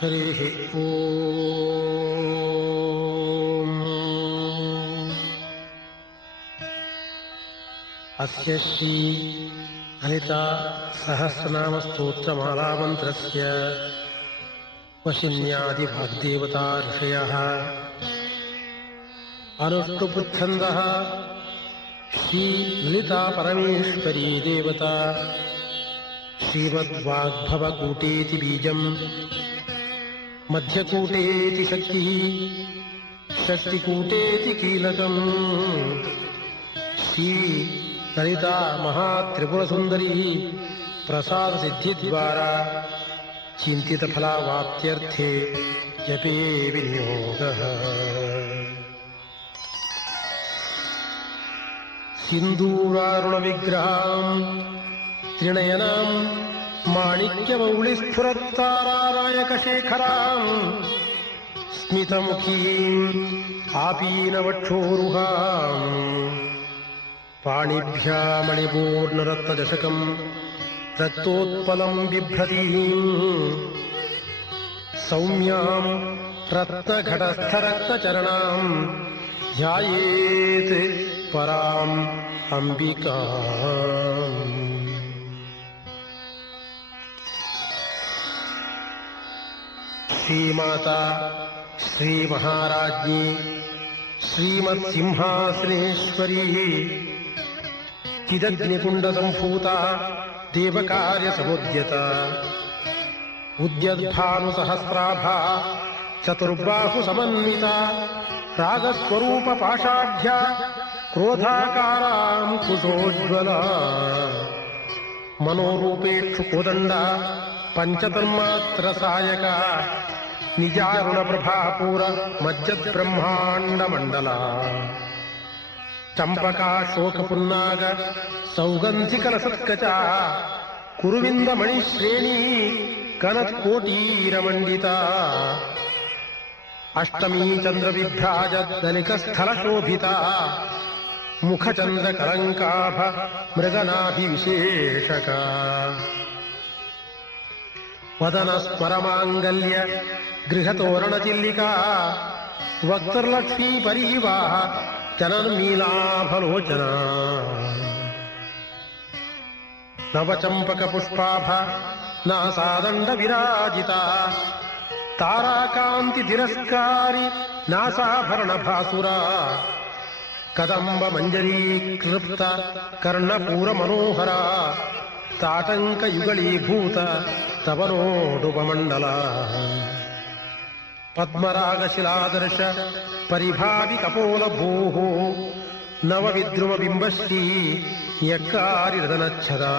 हरिः ओम्। अस्य श्री ललिता सहस्रनामस्तोत्रमालामन्त्रस्य वशिन्यादिभाग्देवता ऋषयः अनुष्टुप्छन्दः श्री ललिता परमेश्वरी देवता श्रीमद्वाग्भवकूटेति बीजम् मध्यकूटेति शक्तिः शक्तिकूटेति कीलकम् श्री ललिता महात्रिपुरसुन्दरी प्रसादसिद्धिद्वारा चिन्तितफलावाप्त्यर्थे जपे विनियोगः। सिन्दूरारुणविग्रहाम् त्रिनयनाम् माणिक्यमौलिस्फुरत्तारानायकशेखराम् स्मितमुखीम् आपीनवक्षोरुहाम् पाणिभ्या मणिपूर्णरत्नदशकम् रक्तोत्पलम् बिभ्रतीम् सौम्याम् रत्नघटस्थरक्तचरणाम् ध्यायेत् पराम् अम्बिकाम्। श्रीमाता श्रीमहाराज्ञी श्रीमत्सिंहासनेश्वरी चिदग्निकुण्डसम्भूता देवकार्यसमुद्यता उद्यद्भानुसहस्राभा चतुर्बाहुसमन्विता रागस्वरूपपाशाढ्या क्रोधाकारां कुशोज्ज्वला मनोरूपेक्षुकोदण्डा पञ्चतन्मात्रसायका निजारुणप्रभापूर मज्जद्ब्रह्माण्डमण्डला चम्पका शोकपुन्नाग सौगन्धिकलसत्कचा कुरुविन्दमणिश्रेणी कनत्कोटीरमण्डिता अष्टमी चन्द्रविभ्राजदलिकस्थलशोभिता मुखचन्द्रकलङ्काभ मृगनाभिविशेषका वदनस्मरमाङ्गल्य गृहतोरणचिल्लिका वक्तुर्लक्ष्मी परीवाह जनन्मीलाभलोचना नवचम्पकपुष्पाभ नासादण्डविराजिता ताराकान्तितिरस्कारी नासाभरणभासुरा कदम्बमञ्जरीक्लृप्त कर्णपूरमनोहरा ताटङ्कयुगलीभूत तवनोडुपमण्डला पद्मरागशिलादर्श परिभाविकपोलभूः नवविद्रुमबिम्बश्री यक्कारिरदनच्छदा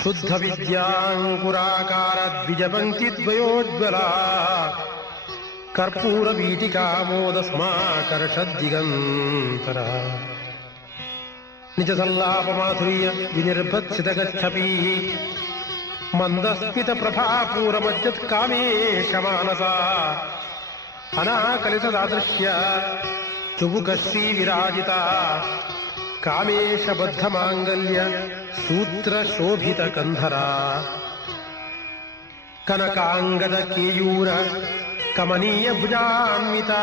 शुद्धविद्याङ्कुराकारद्विजपङ्क्तिद्वयोज्ज्वला कर्पूरवीटिकामोदस्माकर्षद्दिगन्तरा निजसल्लापमाधुर्य विनिर्भत्सितगच्छपी मन्दस्मितप्रभापूरमज्जत्कामेशमानसा अनाकलितदादृश्य चुबुकश्री विराजिता कामेशबद्धमाङ्गल्य सूत्रशोभितकन्धरा कनकाङ्गदकेयूर कमनीयभुजान्विता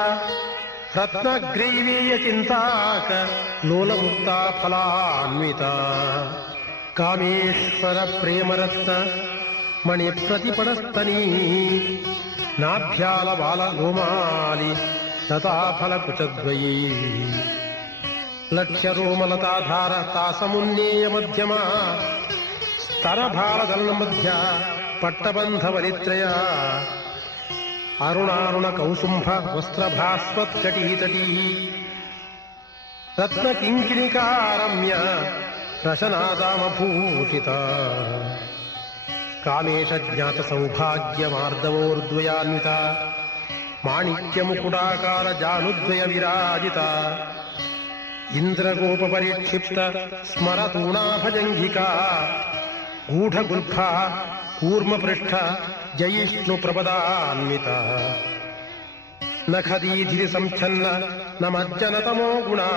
रत्नग्रैवेयचिन्ताक लोलमुक्ता फलान्विता कामेश्वर प्रेमरत्न मणिप्रतिपणस्तनी नाभ्यालबाललोमालि लताफलकुचद्वयी लक्ष्यरोमलताधार तासमुन्नेय मध्यमा स्तरभालदलनमध्य पट्टबन्धवलित्रया अरुणारुणकौसुम्भ वस्त्रभास्वत्कटीतटी रत्नकिङ्किणिकारम्य रशनादामभूषिता कामेशज्ञातसौभाग्यमार्दवोर्द्वयान्विता माणिक्यमुकुटाकारजानुद्वयविराजिता इन्द्रगोपपरिक्षिप्त स्मरतूणाभजङ्घिका गूढगुल्फा कूर्मपृष्ठ जयिष्णुप्रपदान्विता नखदीधिरिसंच्छन्न नमज्जनतमो गुणा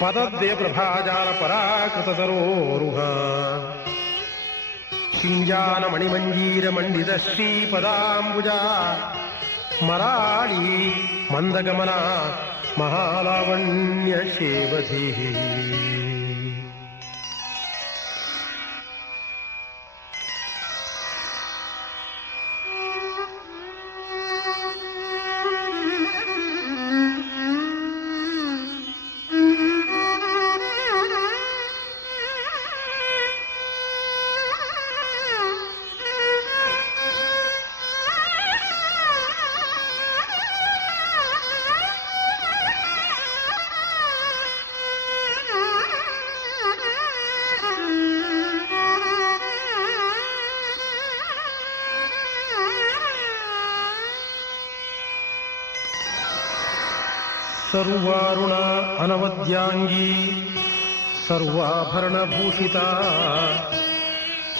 पदद्वयप्रभाजालपराकृतसरोरुहा ಕಿಂಜಾನ ಮಣಿಮಂಜೀರ ಮಂಡಿತ ಶ್ರೀಪದಾಂಬುಜ ಮರಾಳಿ ಮಂದಗಮನ ಮಹಾಲಾವಣ್ಯ ಶೇವಧಿ. ಸರ್ವಾರುಣ ಅನವದ್ಯಾಂಗಿ ಸರ್ವಾಭರಣಭೂಷಿತ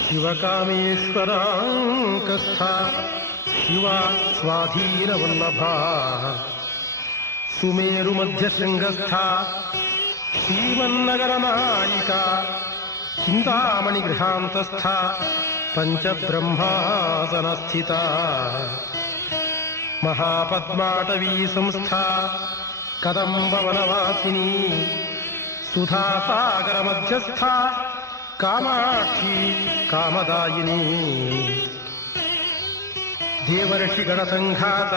ಶಿವಕಾಮೇಶ್ವರಾಂಕಸ್ಥ ಶಿವ ಸ್ವಾಧೀನವಲ್ಲಭ ಸುಮೇರು ಮಧ್ಯಶೃಂಗಸ್ಥ ಶ್ರೀಮನ್ನಗರನಾಯಿಕ ಚಿಂತಾಮಣಿ ಗೃಹಾಂತಸ್ಥ ಪಂಚಬ್ರಹ್ಮಾಸನಸ್ಥಿತ ಮಹಾಪದ್ಮಾಟವೀ ಸಂಸ್ಥಾ ಕದಂಬವನವಾಸಿನಿ ಸುಧಾಸಾಗರ ಮಧ್ಯಸ್ಥ ಕಾಮಾಕ್ಷಿ ಕಾಮದಾಯಿನಿ ದೇವರ್ಷಿಗಣ ಸಂಘಾತ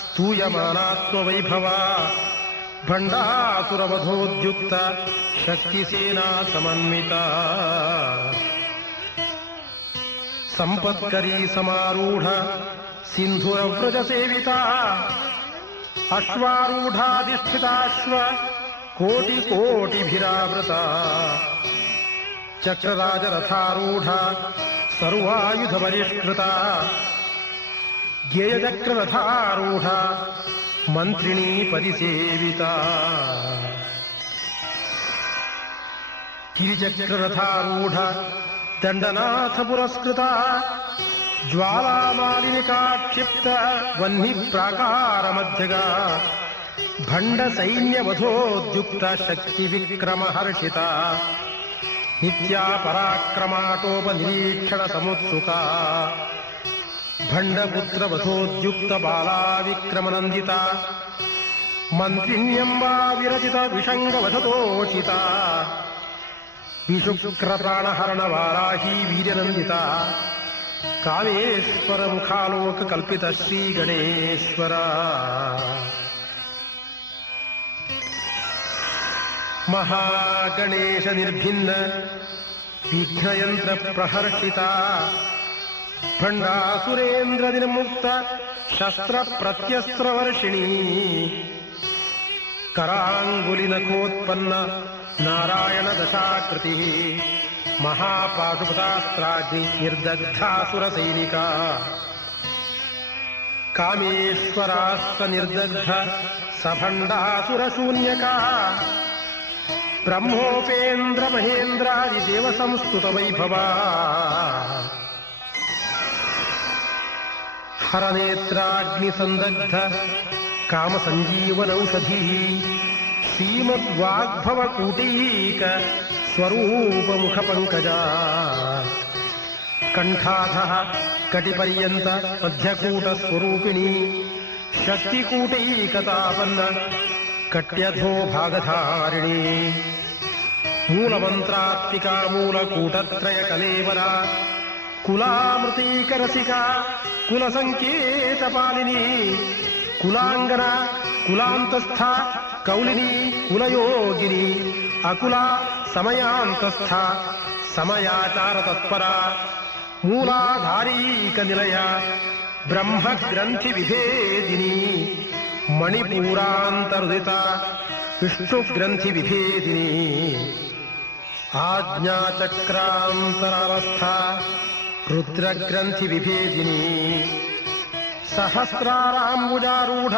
ಸ್ತೂಯಮಾನಾತ್ಮವೈಭವ ಭಂಡಾಸುರವಧೋದ್ಯುಕ್ತ ಶಕ್ತಿಸೇನಾ ಸಮನ್ವಿತ ಸಂಪತ್ಕರೀ ಸಮಾರೂಢ ಸಿಂಧುರವ್ರಜ ಸೇವಿತ ಅಶ್ವಾರೂಢಾಧಿಷ್ಠಿತಾಶ್ವ ಕೋಟಿ ಕೋಟಿಭಿರಾವೃತ ಚಕ್ರರಾಜರಥಾರೂಢ ಸರ್ವಾಯುಧ ಪರಿಷ್ಕೃತ ಜ್ಞೇಯಚಕ್ರರಥಾರೂಢ ಮಂತ್ರಿಣೀ ಪರಿಸೇವಿತ ಗಿರಿಚಕ್ರರಥಾರೂಢ ದಂಡನಾಥ ಪುರಸ್ಕೃತ ಜ್ವಾಲಾಮಾಲಿನಿಕಾಕ್ಷಿಪ್ತ ವಹ್ನಿ ಪ್ರಾಕಾರ ಮಧ್ಯಗ ಭಂಡ ಸೈನ್ಯವಧೋದ್ಯುಕ್ತ ಶಕ್ತಿ ವಿಕ್ರಮ ಹರ್ಷಿತ ನಿತ್ಯ ಪರಾಕ್ರಮಾಟೋಪ ನಿರೀಕ್ಷಣ ಸಮುತ್ಸುಕ ಭಂಡಪುತ್ರ ವಧೋದ್ಯುಕ್ತ ಬಾಲಾ ವಿಕ್ರಮನಂದಿತ ಮಂತ್ರಿಣ್ಯಂಬಾ ವಿರಚಿತ ವಿಷಂಗವಧತೋಷಿತ ವಿಶುಕ್ರ ಪ್ರಾಣಹರಣ ವಾರಾಹಿ ವೀರ್ಯನಂದಿತ ಕಾಮೇಶ್ವರ ಮುಖಾಲೋಕ ಕಲ್ಪಿತ ಶ್ರೀ ಗಣೇಶ್ವರ ಮಹಾಗಣೇಶ ನಿರ್ಭಿನ್ನ ವಿಘ್ನಯಂತ್ರ ಪ್ರಹರ್ಷಿತ ಭಂಡಾಸುರೇಂದ್ರ ನಿರ್ಮುಕ್ತ ಶಸ್ತ್ರ ಪ್ರತ್ಯಸ್ತ್ರ ವರ್ಷಿಣಿ ಕರಾಂಗುಲಿನಖೋತ್ಪನ್ನ ನಾರಾಯಣ ದಶಾಕೃತಿ ಮಹಾಪಾಶುಪತಾಸ್ತ್ರಾಗ್ನಿ ನಿರ್ದಗ್ಧಾಸುರ ಸೈನಿಕ ಕಾಮೇಶ್ವರಾಸ್ತ್ರ ನಿರ್ದಗ್ಧ ಸಭಂಡಾಸುರ ಶೂನ್ಯಕ ಬ್ರಹ್ಮೋಪೇಂದ್ರ ಮಹೇಂದ್ರಾದಿ ದೇವ ಸಂಸ್ತುತ ವೈಭವ ಹರನೇತ್ರಾಗ್ನಿ ಸಂದಗ್ಧ ಕಾಮ ಸಂಜೀವನೌಷಧಿ ಶ್ರೀಮದ್ವಾಗ್ಭವ ಕೂಟೀಕ ಸ್ವರೂಪ ಮುಖ ಪಂಕಜ ಕಂಠಾಧ ಕಟಿಪರ್ಯಂತ ಮಧ್ಯಕೂಟ ಸ್ವರೂಪಿಣಿ ಶಕ್ತಿಕೂಟೈಕತಾಪನ್ನ ಕಟ್ಯಧೋ ಭಾಗಧಾರಿಣಿ ಮೂಲಮಂತ್ರಾತ್ಮಿಕಾ ಮೂಲಕೂಟತ್ರಯ ಕಲೇವರ ಕುಲಾಮೃತೀಕರಸಿಕ ಕುಲಸಂಕೇತ ಪಾಲಿನಿ ಕುಲಾಂಗನ ಕುಲಾಂತಸ್ಥ ಕೌಲಿನಿ ಕುಲಯೋಗಿನಿ ಅಕುಲ ಸಮಯಾಂತಸ್ಥ ಸಮಯಾಚಾರ ತತ್ಪರ ಮೂಲಾಧಾರೀಕ ನಿಲಯ ಬ್ರಹ್ಮಗ್ರಂಥಿ ವಿಭೇದಿನಿ ಮಣಿಪೂರಾಂತರ್ದಿತ ವಿಷ್ಣುಗ್ರಂಥಿ ವಿಭೇದಿನಿ ಆಜ್ಞಾಚಕ್ರಾಂತರಾವಸ್ಥಾ ರುದ್ರಗ್ರಂಥಿ ವಿಭೇದಿನಿ ಸಹಸ್ರಾರಾಂಬುಜಾರೂಢ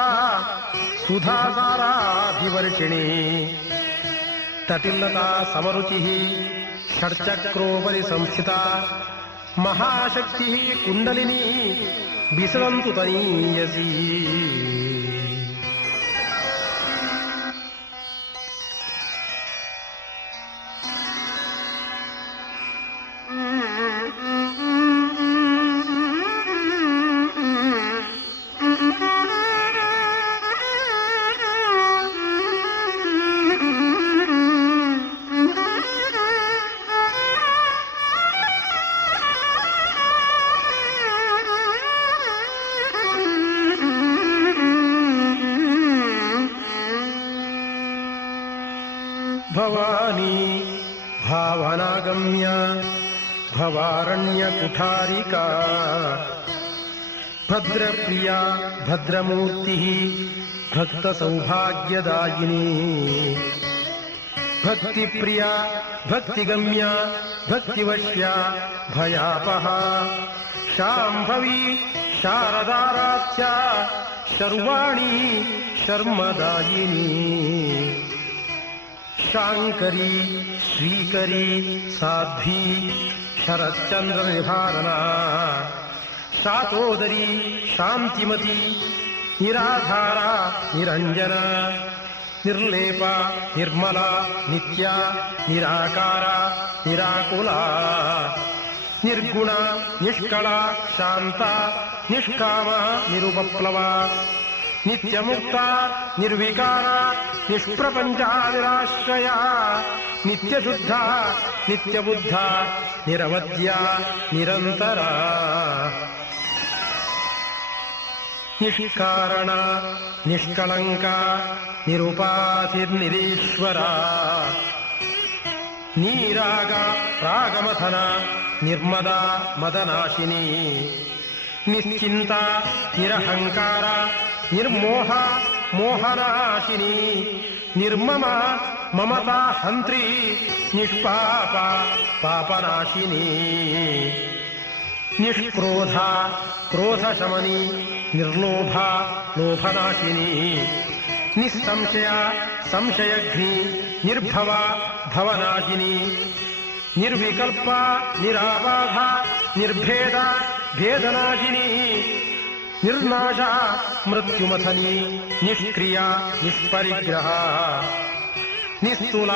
ಸುಧಾಸಾರಾಭಿವರ್ಷಿಣಿ ತಟಿಲ್ಲತಾ ಸಮರುಚಿ ಷಡ್ಚಕ್ರೋಪರಿ ಸಂಸ್ಥಿತ ಮಹಾಶಕ್ತಿ ಕುಂಡಲಿನಿ ಬಿಸರಂತು ತನೀಯಸಿ ಭವಾನಿ ಭಾವನಾಗಮ್ಯ ಭವಾರಣ್ಯಕುಠಾರಿಕಾ ಭದ್ರಪ್ರಿಯ ಭದ್ರಮೂರ್ತಿ ಭಕ್ತ ಸೌಭಾಗ್ಯದಾಯಿನಿ ಭಕ್ತಿಪ್ರಿಯ ಭಕ್ತಿಗಮ್ಯ ಭಕ್ತಿವಶ್ಯ ಭಯಾಪಹ ಶಾಂಭವಿ ಶಾರದಾರಾಧ್ಯ ಶರ್ವಾಣಿ ಶರ್ಮದಾಯಿನಿ ಶಾಂಕರಿ ಶ್ರೀಕರಿ ಸಾಧ್ವಿ ಶರತ್ಚಂದ್ರ ನಿಭಾರಣ ಶಾತೋದರಿ ಶಾಂತಿಮತಿ ನಿರಾಧಾರ ನಿರಂಜನ ನಿರ್ಲೇಪ ನಿರ್ಮಲ ನಿತ್ಯ ನಿರಾಕಾರ ನಿರಾಕುಲ ನಿರ್ಗುಣ ನಿಷ್ಕಳ ಶಾಂತ ನಿಷ್ಕಾಮ ನಿರುಪಪ್ಲವ ನಿತ್ಯಮುಕ್ತ ನಿರ್ವಿಕಾರ ನಿಷ್ಪ್ರಪಂಚ ನಿರಾಶ್ರಯ ನಿತ್ಯಶುದ್ಧ ನಿತ್ಯಬುದ್ಧ ನಿರವಧ್ಯ ನಿರಂತರ ನಿಷ್ಕಾರಣ ನಿಷ್ಕಳಂಕ ನಿರುಪಾಧಿರ್ನಿರೀಶ್ವರ ನೀರಾಗ ರಾಗಮಥನ ನಿರ್ಮದ ಮದನಾಶಿನಿ ನಿಶ್ಚಿಂತ ನಿರಹಂಕಾರ ನಿರ್ಮೋಹ ಮೋಹನಾಶಿನಿ ನಿರ್ಮಮ ಮಮತಾ ಹಂತ್ರಿ ನಿಷ್ಪಾಪ ಪಾಪನಾಶಿನಿ ನಿಷ್ಕ್ರೋಧ ಕ್ರೋಧಶಮನಿ ನಿರ್ಲೋಭ ಲೋಭನಾಶಿನಿ ನಿಸ್ಸಂಶಯ ಸಂಶಯಘ್ನಿ ನಿರ್ಭವ ಭವನಾಶಿನಿ ನಿರ್ವಿಕಲ್ಪ ನಿರಾಬಾಧ ನಿರ್ಭೇದ ಭೇದನಾಶಿನಿ ನಿರ್ನಾಶ ಮೃತ್ಯುಮಥನಿ ನಿಷ್ಕ್ರಿಯ ನಿಷ್ಪರಿಗ್ರಹ ನಿಸ್ತುಲ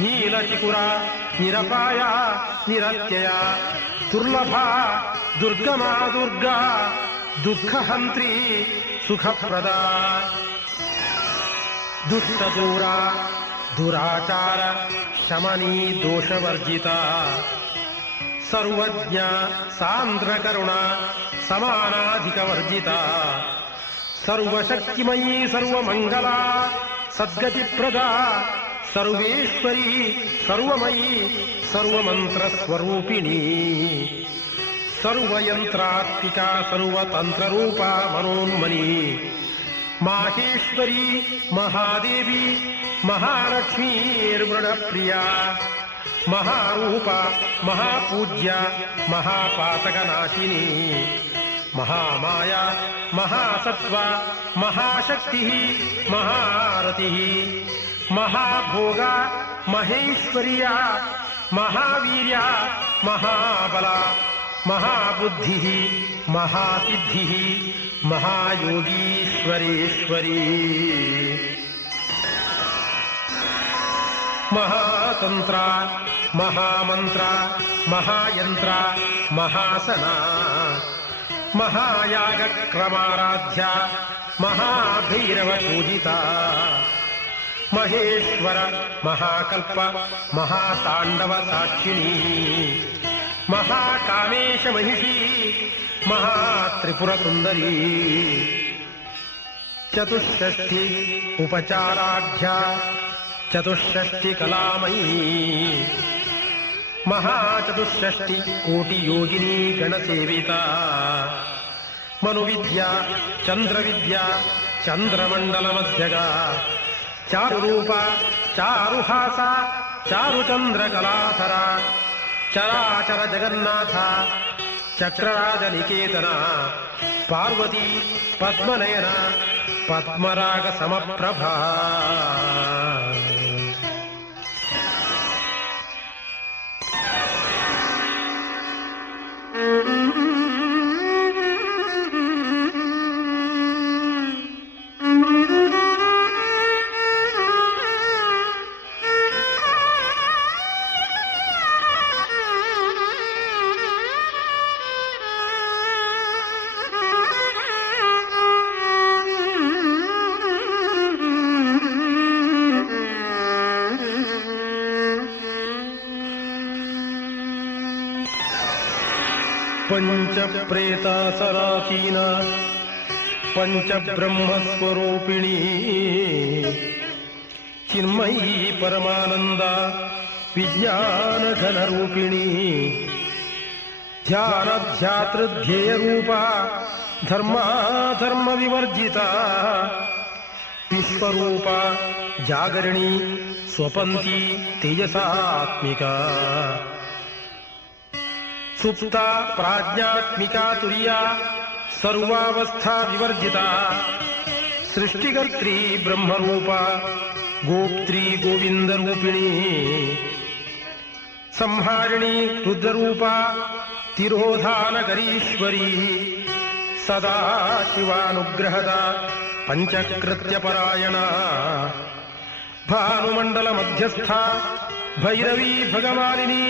ನೀಲಚಿಕುರ ನಿರಪಾಯ ನಿರತ್ಯಯ ದುರ್ಲಭ ದುರ್ಗಮಾ ದುರ್ಗಾ ದುಃಖಹಂತ್ರಿ ಸುಖಪ್ರದ ದುಷ್ಟದೂರ ದುರಾಚಾರ ಶಮನಿ ದೋಷವರ್ಜಿತ ಸರ್ವಜ್ಞ ಸಾಂದ್ರಕರುಣ ಸಮಾನಾಧಿಕವರ್ಜಿತ ಸರ್ವಶಕ್ತಿಮಯೀ ಸರ್ವಮಂಗಲ ಸದ್ಗತಿಪ್ರದ ಸರ್ವೇಶ್ವರಿ ಸರ್ವಮಯೀ ಸರ್ವಮಂತ್ರಸ್ವರೂಪಿಣಿ ಸರ್ವಯಂತ್ರಾತ್ಮಿಕ ಸರ್ವತಂತ್ರರೂಪ ಮನೋನ್ಮನಿ ಮಾಹೇಶ್ವರಿ ಮಹಾದೇವಿ ಮಹಾಲಕ್ಷ್ಮೀರ್ಮೃಣಪ್ರಿಯ ಮಹಾರೂಪ ಮಹಾಪೂಜ್ಯ ಮಹಾಪಾತಕನಾಶಿನಿ ಮಹಾಮಾಯ ಮಹಾಸತ್ವ ಮಹಾಶಕ್ತಿ ಮಹಾರತಿ ಮಹಾಭೋಗ ಮಹೇಶ್ವರ್ಯ ಮಹಾವೀರ್ಯ ಮಹಾಬಲ ಮಹಾಬುದ್ಧಿ ಮಹಾಸಿದ್ಧಿ ಮಹಾಯೋಗೀಶ್ವರೇಶ್ವರಿ ಮಹಾತಂತ್ರ ಮಹಾಮಂತ್ರ ಮಹಾಯಂತ್ರ ಮಹಾಸನ ಮಹಾಯಾಗ ಕ್ರಮಾರಾಧ್ಯ ಮಹಾಭೈರವ ಪೂಜಿತ ಮಹೇಶ್ವರ ಮಹಾಕಲ್ಪ ಮಹಾತಾಂಡವ ಸಾಕ್ಷಿಣಿ ಮಹಾಕಾಮೇಶ ಮಹಿಷಿ ಮಹಾತ್ರಿಪುರ ಸುಂದರಿ ಚತುಷ್ಷಷ್ಠಿ ಉಪಚಾರಾಢ್ಯ ಚತುಷ್ಷಷ್ಠಿ ಕಲಾಮಯೀ ಮಹಾಚತುಷ್ಷಷ್ಠಿ ಕೋಟಿ ಯೋಗಿನಿ ಗಣಸೇವಿತ ಮನುವಿದ್ಯಾ ಚಂದ್ರವಿದ್ಯಾ ಚಂದ್ರಮಂಡಲ ಮಧ್ಯಗ ಚಾರುರೂಪ ಚಾರುಹಾಸ ಚಾರುಚಂದ್ರಕಲಾಧರ ಚರಾಚರ ಜಗನ್ನಾಥ ಚಕ್ರರಾಜ ನಿಕೇತನ ಪಾರ್ವತಿ ಪದ್ಮನಯನ ಪದ್ಮರಾಗ ಸಮಪ್ರಭಾ पंच प्रेता सराकीना पंच ब्रह्म स्वरूपिणी ಚಿನ್ಮಯೀ ಪರಮಾನಂದ ವಿಜ್ಞಾನ ಘನರೂಪಿಣಿ ಧ್ಯಾನಧ್ಯಾತೃಧ್ಯೇಯ ರೂಪ ಧರ್ಮಾಧರ್ಮ ವಿವರ್ಜಿತ ವಿಶ್ವರೂಪ ಜಾಗರಣಿ ಸ್ವಪಂತಿ ತೇಜಸಾತ್ಮಿಕ ಸುಪ್ತ ಪ್ರಾಜ್ಞಾತ್ಮಿಕಾ ತುರ್ಯ ಸರ್ವಾವಸ್ಥಾ ವಿವರ್ಜಿತ ಸೃಷ್ಟಿಕರ್ತ್ರಿ ಬ್ರಹ್ಮರೂಪ ಗೋಪ್ತ್ರಿ ಗೋವಿಂದರೂಪಿಣಿ ಸಂಹಾರಿಣಿ ರುದ್ರರೂಪ ತಿರೋಧಾನಕರೀಶ್ವರಿ ಸದಾ ಶಿವಾನುಗ್ರಹದ ಪಂಚಕೃತ್ಯಪರಾಯಣ ಭಾನುಮಂಡಲ ಮಧ್ಯಸ್ಥ ಭೈರವೀ ಭಗವಾನಿನಿ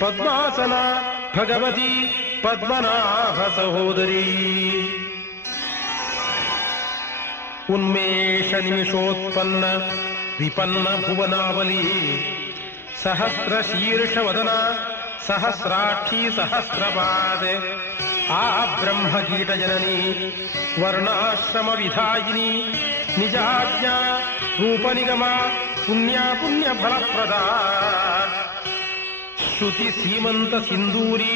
ಪದ್ಮಾಸನ ಭಗವತಿ ಪದ್ಮನಾಭ ಸಹೋದರಿ ಉನ್ಮೇಷ ನಿಮಿಷೋತ್ಪನ್ನ ವಿಪನ್ನ ಭುವನಾವಲಿ ಸಹಸ್ರ ಶೀರ್ಷ ವದನ ಸಹಸ್ರಾಕ್ಷಿ ಸಹಸ್ರಪಾದ ಆ ಬ್ರಹ್ಮಕೀಟ ಜನನಿ ವರ್ಣಾಶ್ರಮ ವಿಧಾಯಿನಿ ನಿಜಾಜ್ಞಾ ರೂಪ ನಿಗಮ ಪುಣ್ಯ ಪುಣ್ಯ ಫಲಪ್ರದ ಶ್ರುತಿ ಸೀಮಂತ ಸಿಂಧೂರಿ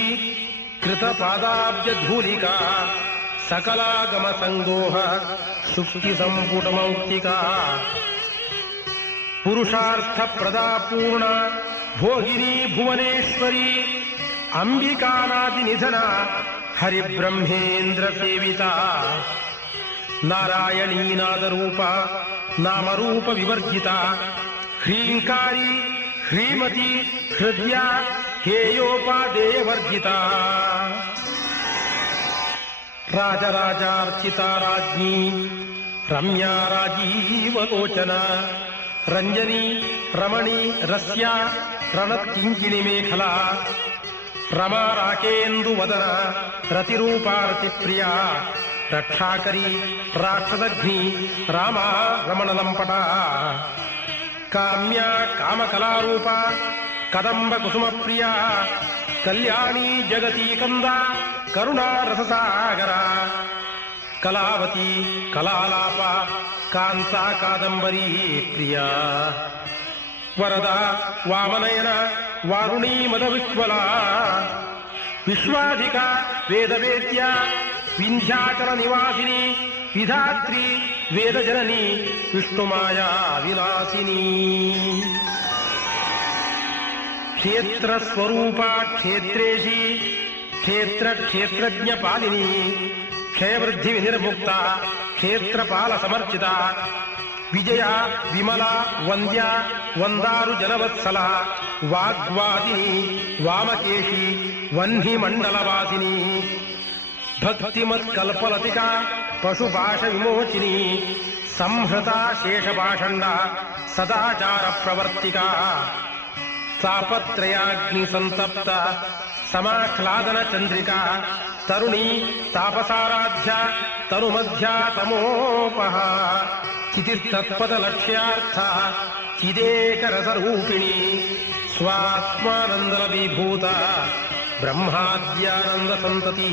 ಕೃತ ಪಾದಾಬ್ಜ ಧೂಲಿಕಾ ಸಕಲಾಗಮ ಸಂಗೋಹ ಸುಕ್ತಿ ಸಂಪುಟ ಮೌಕ್ತಿಕಾ ಪುರುಷಾರ್ಥ ಪ್ರದಾ ಪೂರ್ಣ ಭೋಗಿನಿ ಭುವನೇಶ್ವರಿ ಅಂಬಿಕಾನಾದಿ ನಿಧನ ಹರಿಬ್ರಹ್ಮೇಂದ್ರ ಸೇವಿತ ನಾರಾಯಣೀನಾದ ರೂಪ ನಾಮರೂಪ ವಿವರ್ಜಿತ ಹ್ರೀಂಕಾರಿ ಹ್ರೀಮತಿ ಹೃದಯ ಹೇಯೋಪಾದೇಯ ವರ್ಜಿತ ರಾಜರಾಜಾರ್ಚಿತ ರಾಜ್ಞಿ ರಮ್ಯಾ ರಾಜೀವಲೋಚನ ರಂಜನಿ ರಮಣಿ ರಸ್ಯ ರಣತ್ಕಿಂಕಿಣಿ ಮೇಖಲಾ ರಮಾ ರಾಕೇಂದು ವದನ ರತಿರೂಪಾರತಿ ಪ್ರಿಯ ರಕ್ಷಾಕರಿ ರಾಕ್ಷಸಘ್ನಿ ರಾಮ ರಮಣಲಂಪಟ ಕಾಮ್ಯ ಕಾಮಕಲಾರೂಪ ಕದಂಬ ಕುಸುಮ ಪ್ರಿಯ ಕಲ್ಯಾಣಿ ಜಗತಿ ಕಂದ ಕರುಣಾ ರಸಸಾಗರ ಕಲಾವತಿ ಕಲಾಲಾಪ ಕಾಂತ ಕಾದಂಬರಿ ಪ್ರಿಯ ವರದ ವಾಮನಯನ ವಾರುಣೀ ಮದವಿಹ್ವಲ ವಿಶ್ವಾಧಿಕ ವೇದವೇದ್ಯ ವಿಂಧ್ಯಾಚಲ ನಿವಾಸಿನಿ ವಿಧಾತ್ರಿ ವೇದಜನನಿ ವಿಷ್ಣುಮಾಯಾ ವಿಲಾಸಿನಿ ಕ್ಷೇತ್ರ ಸ್ವರೂಪ ಕ್ಷೇತ್ರೇಶಿ ಕ್ಷೇತ್ರ ಕ್ಷೇತ್ರಜ್ಞ ಪಾಲಿನಿ ಕ್ಷಯವೃದ್ಧಿ ವಿನಿರ್ಮುಕ್ತ ಕ್ಷೇತ್ರಪಾಲ ಸಮರ್ಚಿತ ವಿಜಯ ವಿಮಲ ವಂದ್ಯ ವಂದಾರು ಜನವತ್ಸಲ ವಾಗ್ವಾದಿನಿ ವಾಮಕೇಶಿ ವಹ್ನಿ ಮಂಡಲವಾಸಿನಿ ಭಕ್ತಿಮತ್ಕಲ್ಪಲತಿಕ ಪಶುಪಾಶ ವಿಮೋಚಿನಿ ಸಂಹೃತ ಶೇಷಭಾಷಂಡ ಸದಾಚಾರ ಪ್ರವರ್ತಿಕ ತಾಪತ್ರಯಾಗ್ನಿ ಸಂತಪ್ತ ಸಮಾಹ್ಲಾದನ ಚಂದ್ರಿಕಾ ತರುಣಿ ತಾಪಸಾರಾಧ್ಯ ತನುಮಧ್ಯ ತಮೋಪಹ ಚಿತಿಸ್ತತ್ಪದ ಲಕ್ಷ್ಯಾರ್ಥ ಚಿದೇಕರಸರೂಪಿಣಿ ಸ್ವಾತ್ಮಾನಂದಲ ವಿಭೂತ ಬ್ರಹ್ಮಾದ್ಯಾನಂದ ಸಂತತಿ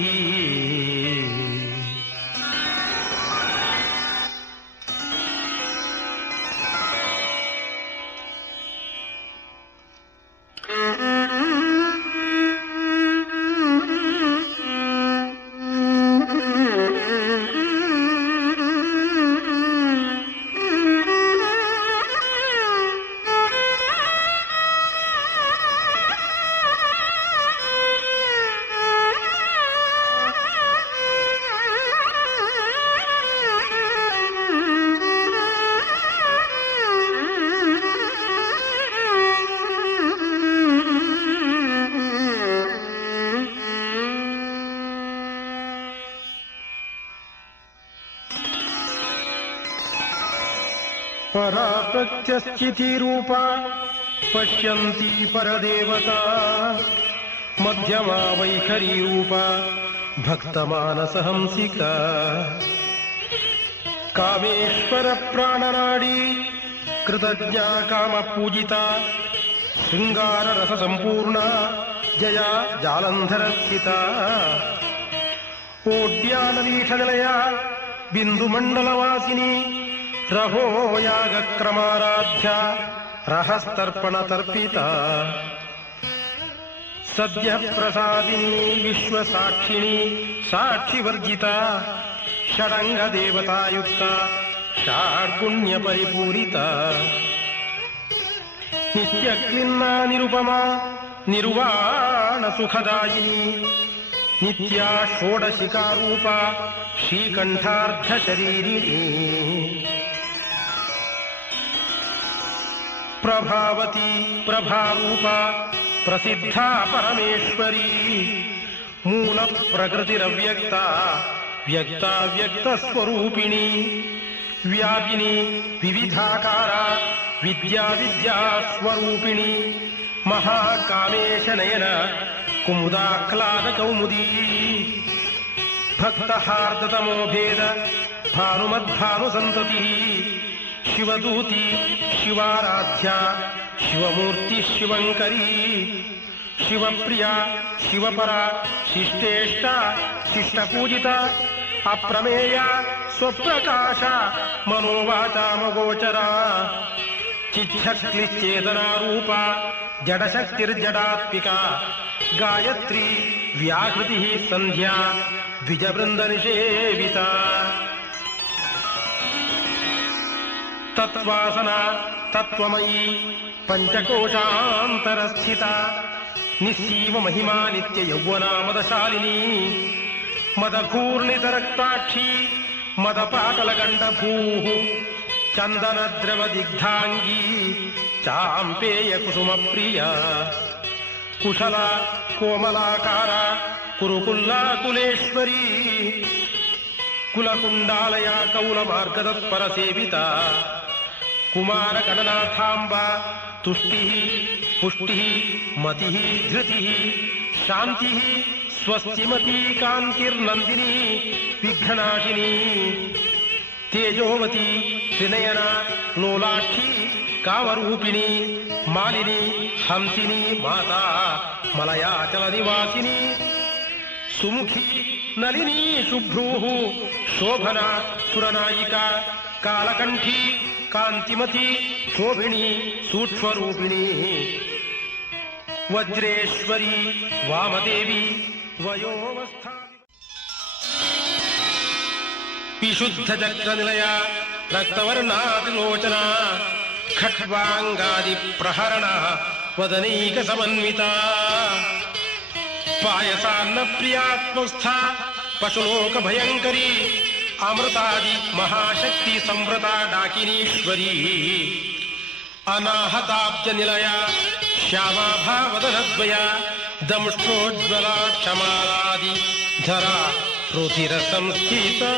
ಪರಾಪ್ರತ್ಯಸ್ಥಿತಿರೂಪ ಪಶ್ಯಂತಿ ಪರದೇವತಾ ಮಧ್ಯಮಾ ವೈಖರೀರೂಪ ಭಕ್ತಮಾನಸಹಂಸಿಕ ಕಾಮೇಶ್ವರ ಪ್ರಾಣನಾಡಿ ಕೃತಜ್ಞಾ ಕಾಮ ಪೂಜಿತ ಶೃಂಗಾರ ರಸ ಸಂಪೂರ್ಣ ಜಯ ಜಾಲಂಧರ ಸ್ಥಿತ ಓಡ್ಯಾನವೀಷ ನಿಲಯ ಬಿಂದು ಮಂಡಲವಾಸಿನಿ रहो यागक्रमाराध्य रहस्तर्पणतर्पिता सद्य प्रसादिनी विश्वसाक्षिणी साक्षिवर्जिता षडंग देवतायुक्ता षाड्गुण्य परिपूरिता नित्यक्लिन्ना निरुपमा निर्वाण सुखदायिनी नित्या षोडशिकारूपा श्रीकंठार्ध शरीरिणी प्रभावती प्रभारूपा प्रसिद्धा परमेश्वरी मूल प्रकृतिरव्यक्ता व्यक्ता व्यक्त स्वरूपिणी व्यापिनी विविधाकारा विद्या विद्या स्वरूपिणी महाकामेश नयन कुमुदाह्लाद कौमुदी भक्तहार्दतमो भेद भानुमद्भानुसन्ततिः शिवदूती शिवाराध्या शिवमूर्ति शिवंकरी शिवप्रिया शिवपरा शिष्टेष्टा शिष्टपूजिता अप्रमेया स्वप्रकाश मनोवाचामगोचरा चिच्छक्लिश्चेतनारूपा जडशक्तिर्जडात्मिका गायत्री व्याहृतिः संध्या द्विजवृन्दनिषेविता तत्त्वासना तत्त्वमयी पंचकोशान्तरस्थिता निस्सीम महिमा नित्य यौवना मदशालिनी मदघूर्णितरक्ताक्षी मदपाटलगण्डभूः चन्दनद्रवदिग्धाङ्गी चाम्पेयकुसुमप्रिया कुशला कोमलाकारा कुरुकुल्लाकुलेश्वरी कुलकुण्डालया कौलमार्गदत्परसेविता कुमारगणनाथाम्बा तुष्टिः पुष्टिः मतिः धृतिः शान्तिः स्वस्तिमती कान्तिर्नन्दिनी विघ्ननाशिनी तेजोवती त्रिनयना लोलाक्षी कामरूपिणी मालिनी हंसिनी माता मलयाचल निवासिनी सुमुखी नलिनी शुभ्रूः शोभना सुरनायिका कालकंठी कांतिमती शोभिनी सूक्ष्मरूपिणी वज्रेश्वरी वामदेवी वयोवस्था विशुद्ध चक्र निलया रक्तवर्णातिलोचना खट्वांगादि प्रहरण वदनैक समन्विता पायसान्न प्रियात्मस्था पशुलोक भयंकरी अमृतादि महाशक्ति संवृता डाकिनीश्वरी अनाहताब्ज निलया श्यामा भावदनद्वया दंष्टोज्ज्वला क्षमालादि धरा रुधिर संस्थिता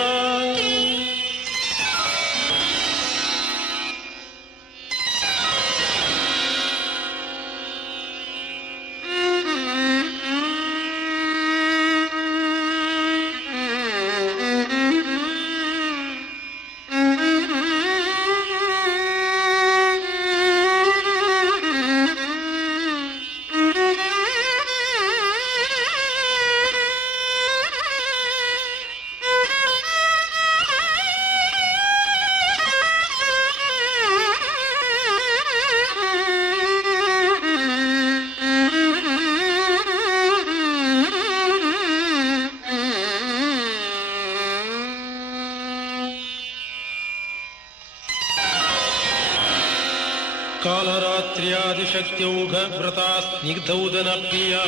कालरात्र्यादिशक्त्यौघ व्रता स्निग्धौदन प्रिया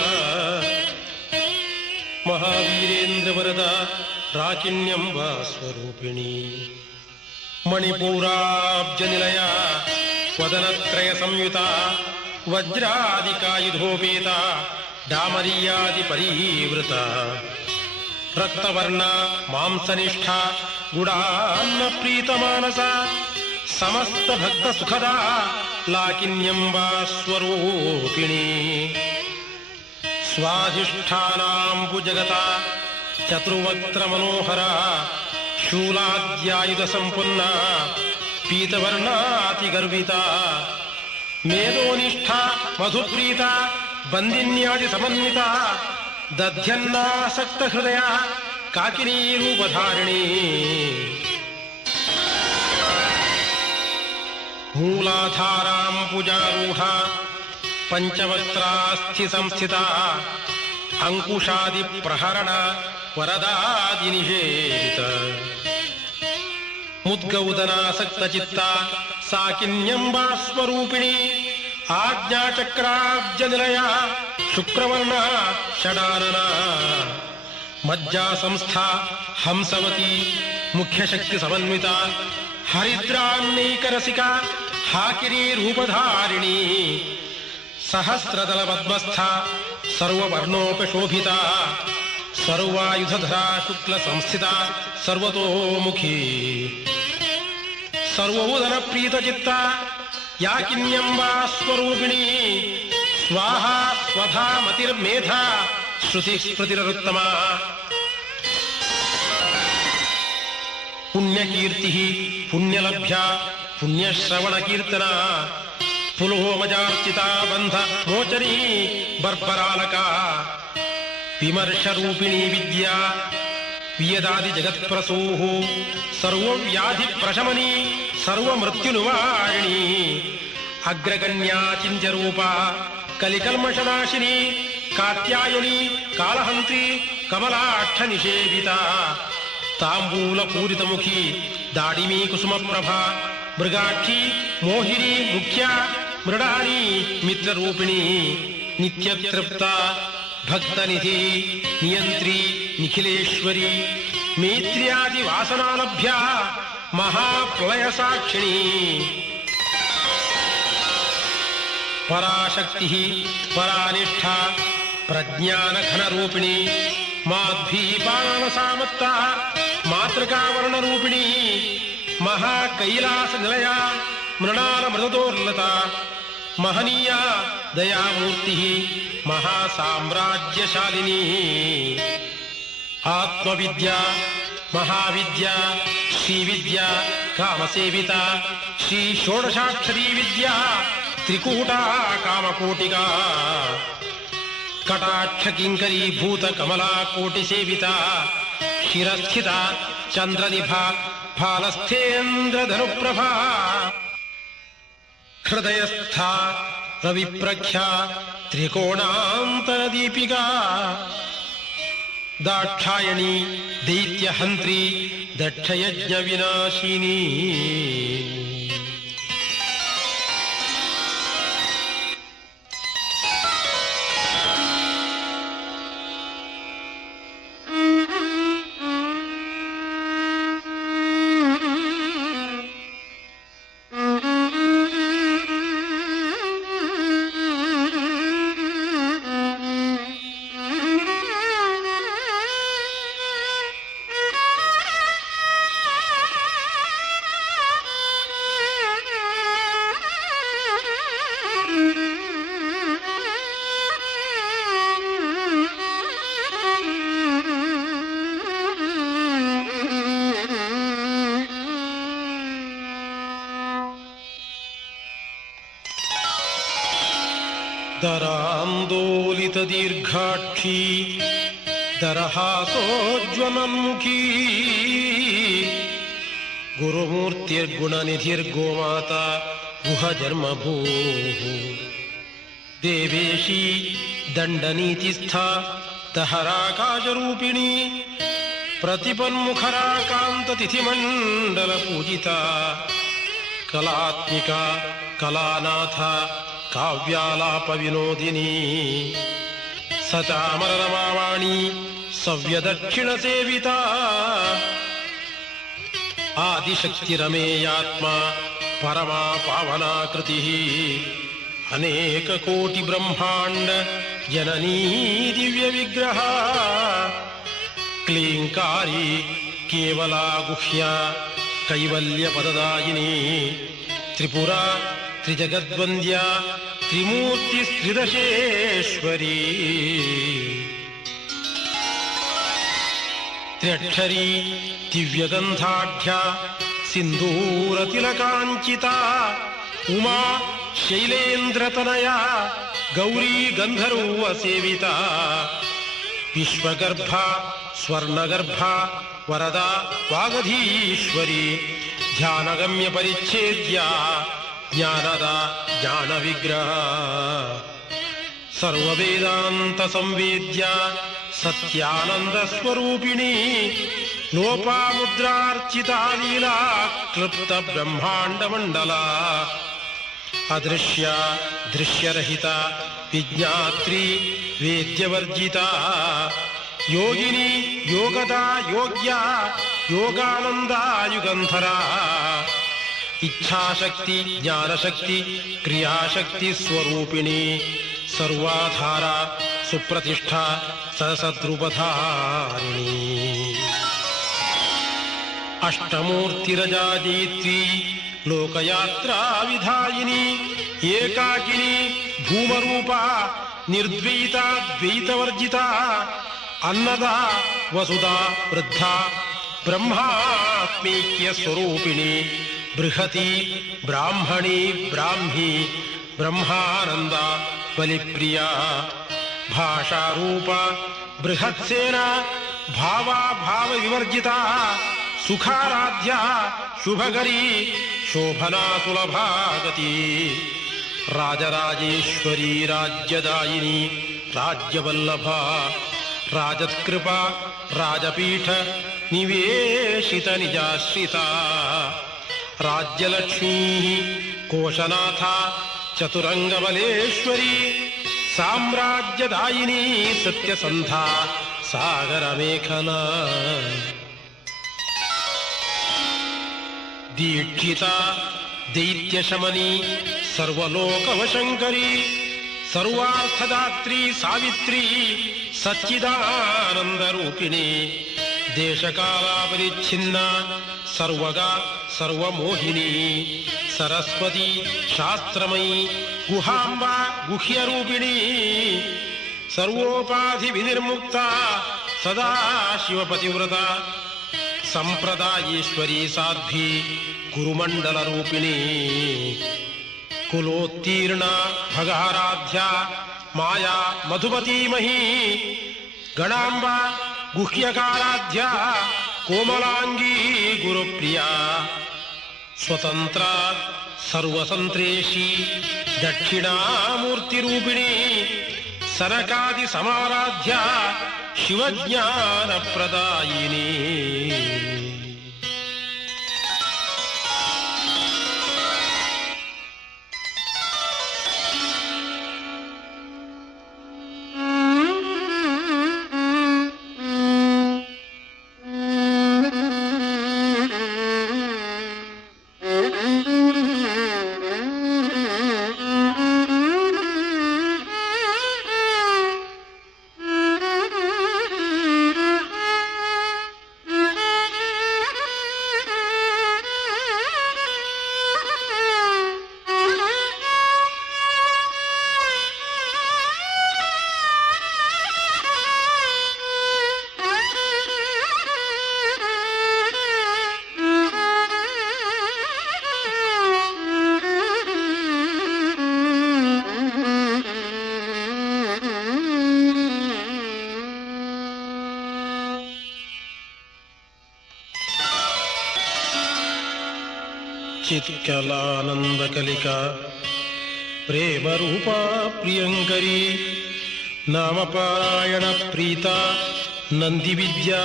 महावीरेन्द्र वरदा राकिण्यम्बा स्वरूपिणी मणिपूराब्ज निलया वदनत्रय संयुता वज्रादिकायुधोपेता डामरीयादि परिवृता रक्तवर्णा मांसनिष्ठा गुडान्न प्रीतमानसा समस्त भक्त सुखदा लाकिन्यम्बा स्वरूपिणी स्वाधिष्ठानाम्बुजगता चतुर्वक्त्र मनोहरा शूलाद्यायुध संपन्ना पीतवर्णातिगर्विता मेदोनिष्ठा मधुप्रीता बंदिन्यादि समन्विता दध्यन्नासक्त हृदया काकिनी रूपधारिणी मूलाधारां पूजारूढ़ा पंचवक्त्रास्थि संस्थिता अंकुशादि प्रहरण वरदादि निषेवित मुद्गौदनासक्त चित्ता साकिन्यंबा स्वरूपिणी आज्ञाचक्राब्ज निलया शुक्रवर्ण षडानना मज्जा संस्था हंसवती मुख्य शक्ति समन्विता हरिद्रान्नैकरसिका हाकिनी रूपधारिणी सहस्रदल पद्मस्था सर्ववर्णोपशोभिता सर्वायुधधरा शुक्ल संस्थिता सर्वतोमुखी सर्वोदन प्रीत चित्ता याकिन्यंबा स्वरूपिणी स्वाहा स्वधा मतिर्मेधा श्रुति स्मृतिरुत्तमा पुण्यकीर्ति पुण्यलभ्या पुण्यश्रवण कीर्तना पुलोमजार्चिता बंध मोचनी बर्बरालका विमर्श रूपिणी विद्या वियदादि जगत्प्रसूः सर्वव्याधि प्रशमनी सर्वमृत्युनिवारिणी अग्रगण्या चिन्त्यरूपा कलिकल्मषनाशिनी कात्यायनी कालहंत्री कमलाक्ष निषेविता तांबूलपूरितमुखी दाडिमी कुसुमप्रभा मृगाक्षी मोहिनी मुख्या मृडानी मित्ररूपिणी नित्यतृप्ता भक्तनिधि नियंत्री निखिलेश्वरी मैत्र्यादि वासनालभ्या महाप्रलय साक्षिणी पराशक्ति परानिष्ठा प्रज्ञान घन रूपिणी माध्वीपान सामत्ता मातृकावर्ण रूपिणी महाकैलास निलया मृणाल मृदोर्लता महनीया दयामूर्ति महासाम्राज्यशालिनी आत्मविद्या महाविद्या श्रीविद्या कामसेविता श्री षोडशाक्षरी विद्या त्रिकूटा कामकोटिका कटाक्ष किंकरी भूत कमला कोटि सेविता शिरस्थिता चंद्रनिभा फालस्थेन्द्र धनुप्रभा हृदयस्था रविप्रख्या त्रिकोणांतर दीपिका दाक्षायणी दैत्यहंत्री दक्षयज्ञ विनाशिनी दरांदोलित दीर्घाक्षी दरहासोज्वलन्मुखी गुरुमूर्तिर्गुणनिधिर्गोमाता गुहजन्मभूः देवेशी दण्डनीतिस्था दहराकाशरूपिणी प्रतिपन्मुखराकान्ततिथिमण्डलपूजिता कलात्मिका कलानाथा काव्यालाप विनोदिनी सचामररमावाणी सव्यदक्षिण सेविता आदिशक्तिरमेयात्मा परमा पावना कृतिः अनेक कोटि ब्रह्मांड जननी दिव्य विग्रह क्लींकारी केवला गुह्या कैवल्य पददायिनी त्रिपुरा त्रिजगद्वन्द्या त्रिमूर्ति त्रिदशेश्वरी त्र्यक्षरी दिव्यगंधाढ्या सिंदूरतिलकांचिता उमा शैलेन्द्रतनया गौरी गंधर्व सेविता विश्वगर्भा स्वर्णगर्भा वरदा वागधीश्वरी ध्यानगम्य परिच्छेद्या ಜ್ಞಾನದ ಜ್ಞಾನ ವಿಗ್ರಹ ಸರ್ವವೇದಾಂತ ಸಂವೇದ್ಯ ಸತ್ಯಾನಂದ ಸ್ವರೂಪಿಣಿ ಲೋಪಾಮುದ್ರಾರ್ಚಿತಾ ಲೀಲಾ ಕ್ಲುಪ್ತ ಬ್ರಹ್ಮಾಂಡ ಮಂಡಲ ಅದೃಶ್ಯ ದೃಶ್ಯರಹಿತ ವಿಜ್ಞಾತ್ರಿ ವೇದ್ಯವರ್ಜಿತ ಯೋಗಿನಿ ಯೋಗದ ಯೋಗ್ಯ ಯೋಗಾನಂದ ಯುಗಂಧರ ಇಚ್ಛಾಶಕ್ತಿ ಜ್ಞಾನಶಕ್ತಿ ಕ್ರಿಯಾಶಕ್ತಿ ಸ್ವರೂಪಿಣಿ ಸರ್ವಾಧಾರ ಸುಪ್ರತಿಷ್ಠಾ ಸದಸದ್ರೂಪಧಾರಿಣಿ ಅಷ್ಟಮೂರ್ತಿರಜಾದೀತ್ರಿ ಲೋಕಯಾತ್ರಾ ವಿಧಾಯಿನಿ ಏಕಾಕಿನಿ ಭೂಮರೂಪ ನಿರ್ದ್ವೈತ ದ್ವೈತವರ್ಜಿತ ಅನ್ನದ ವಸುಧಾ ವೃದ್ಧ ಬ್ರಹ್ಮಾತ್ಮೈಕ್ಯ ಸ್ವರೂಪಿಣಿ ಬೃಹತಿ ಬ್ರಾಹ್ಮಣಿ ಬ್ರಾಹ್ಮಿ ಬ್ರಹ್ಮಾನಂದ ಬಲಿಪ್ರಿಯ ಭಾಷಾರೂಪ ಬೃಹತ್ಸೇನ ಭಾವಾಭಾವ ವಿವರ್ಜಿತ ಸುಖಾರಾಧ್ಯ ಶುಭಗರಿ ಶೋಭನಾ ಸುಲಭಾಗತಿ ರಾಜರಾಜೇಶ್ವರಿ ರಾಜ್ಯದಾಯಿನಿ ರಾಜ್ಯವಲ್ಲಭ ರಾಜತ್ಕೃಪಾ ರಾಜಪೀಠ ನಿವೇಶಿತ ನಿಜಾಶ್ರಿತ ರಾಜ್ಯಲಕ್ಷ್ಮೀ ಕೋಶನಾಥ ಚತುರಂಗಬಲೇಶ್ವರಿ ಸಾಮ್ರಾಜ್ಯದಾಯಿನಿ ಸತ್ಯಸಂಧಾ ಸಾಗರ ಮೇಖಲಾ ದೀಕ್ಷಿತ ದೈತ್ಯಶಮನಿ ಸರ್ವಲೋಕವಶಂಕರಿ ಸರ್ವಾರ್ಥದಾತ್ರಿ ಸಾವಿತ್ರಿ ಸಚ್ಚಿದಾನಂದರೂಪಿಣಿ ದೇಶಕಾಲಾಪರಿಚ್ಛಿನ್ನ ಸರ್ವಗ ಸರ್ವಮೋಹಿನಿ ಸರಸ್ವತಿ ಶಾಸ್ತ್ರಮಯಿ ಗುಹಾಂಬ ಗುಹ್ಯರೂಪಿಣಿ ಸರ್ವೋಪಾಧಿ ವಿನಿರ್ಮುಕ್ತ ಸದಾ ಶಿವಪತಿವ್ರತ ಸಂಪ್ರದಾಯೇಶ್ವರಿ ಸಾಧ್ವಿ ಗುರುಮಂಡಲ ರೂಪಿಣಿ ಕುಲೋತ್ತೀರ್ಣ ಭಗಾರಾಧ್ಯ ಮಾಯಾ ಮಧುಮತೀಮಹಿ ಗಣಾಂಬ ಗುಹ್ಯಕಾರಾಧ್ಯ ಕೋಮಲಾಂಗೀ ಗುರುಪ್ರಿಯ ಸ್ವತಂತ್ರ ಸರ್ವಸಂತ್ರೇಷಿ ದಕ್ಷಿಣಾಮೂರ್ತಿರೂಪಿಣಿ ಸನಕಾದಿ ಸಮಾರಾಧ್ಯ ಶಿವಜ್ಞಾನ ಪ್ರದಾಯಿನಿ ಚಿತ್ಕಲಾನಂದಕಲಿಕಾ ಪ್ರೇಮರೂಪಾ ಪ್ರಿಯಂಕರಿ ನಾಮಪಾರಾಯಣ ಪ್ರೀತ ನಂದಿವಿದ್ಯಾ